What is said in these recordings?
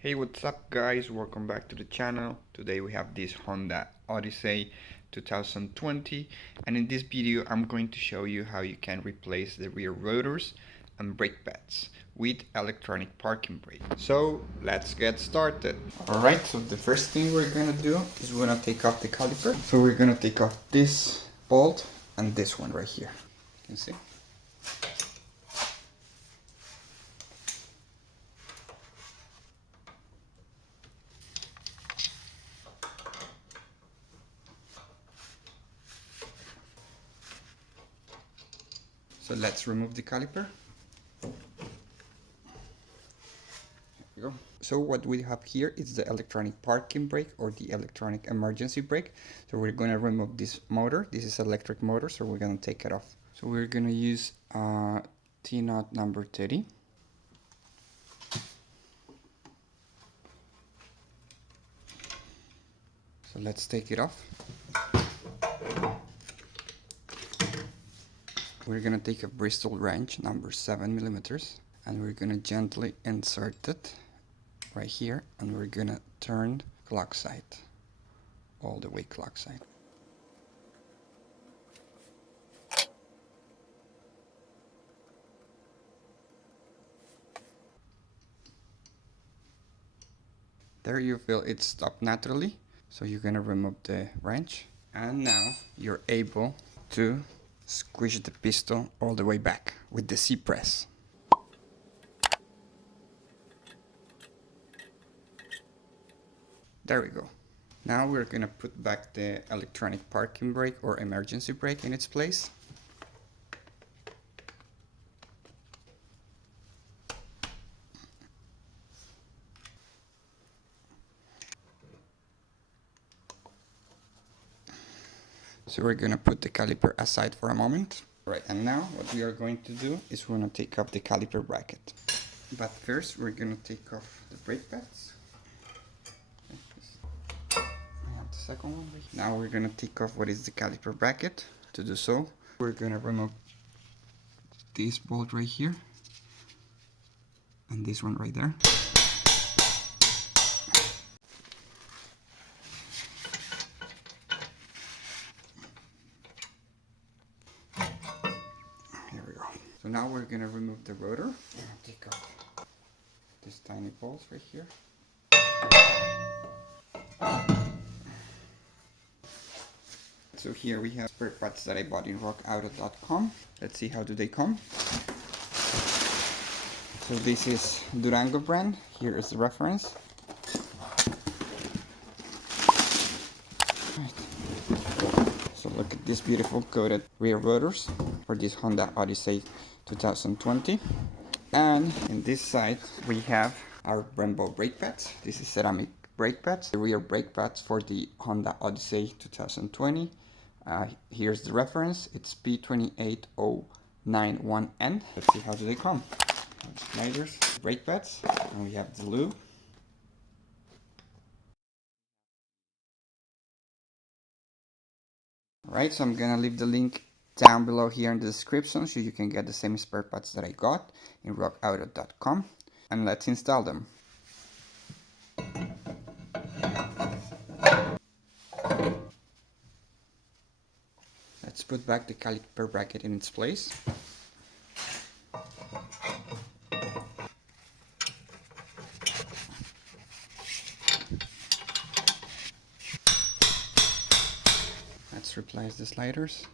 Hey, what's up guys? Welcome back to the channel. Today we have this Honda Odyssey 2020, and in this video I'm going to show you how you can replace the rear rotors and brake pads with electronic parking brake. So let's get started. Alright, so the first thing we're gonna do is we're gonna take off the caliper. So we're gonna take off this bolt and this one right here. You can see. So let's remove the caliper. Here we go. So what we have here is the electronic parking brake or the electronic emergency brake. So we're going to remove this motor. This is electric motor, so we're going to take it off. So we're going to use T-nut number 30. So let's take it off. We're going to take a Bristol wrench number 7 millimeters, and we're going to gently insert it right here, and we're going to turn clock side, all the way clock side. There you feel it stopped naturally, so you're going to remove the wrench, and now you're able to squish the piston all the way back with the C-press. There we go. Now we're gonna put back the electronic parking brake or emergency brake in its place. So we're gonna put the caliper aside for a moment. Right, and now what we are going to do is we're gonna take off the caliper bracket. But first we're gonna take off the brake pads. The second one. Now we're gonna take off what is the caliper bracket. To do so, we're gonna remove this bolt right here and this one right there. Here we go. So now we're gonna remove the rotor. Take off this tiny bolt right here. So here we have spare parts that I bought in rockauto.com. Let's see how do they come. So this is Durango brand. Here is the reference. Right. So look at this beautiful coated rear rotors for this Honda Odyssey 2020. And in this side we have our Brembo brake pads. This is ceramic brake pads, the rear brake pads for the Honda Odyssey 2020. Here's the reference, it's P28091N. Let's see how do they come. Sliders, brake pads, and we have the lube. Alright, so I'm gonna leave the link down below here in the description so you can get the same spare parts that I got in rockauto.com, and let's install them. Let's put back the caliper bracket in its place. Let's replace the sliders.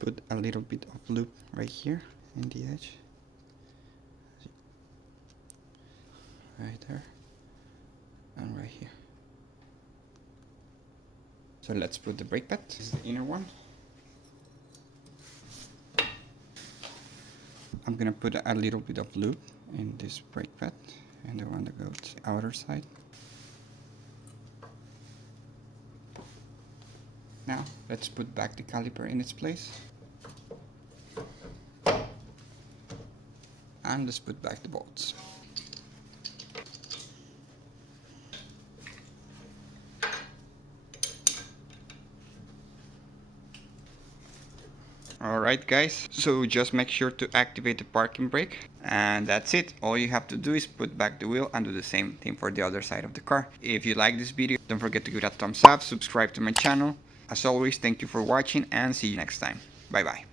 Put a little bit of lube right here in the edge. Right there. And right here. So let's put the brake pad. This is the inner one. I'm gonna put a little bit of lube in this brake pad and the one that goes to the outer side. Now let's put back the caliper in its place. And let's put back the bolts. Alright guys, so just make sure to activate the parking brake, and that's it. All you have to do is put back the wheel and do the same thing for the other side of the car. If you like this video, don't forget to give it a thumbs up, subscribe to my channel. As always, thank you for watching and see you next time. Bye bye.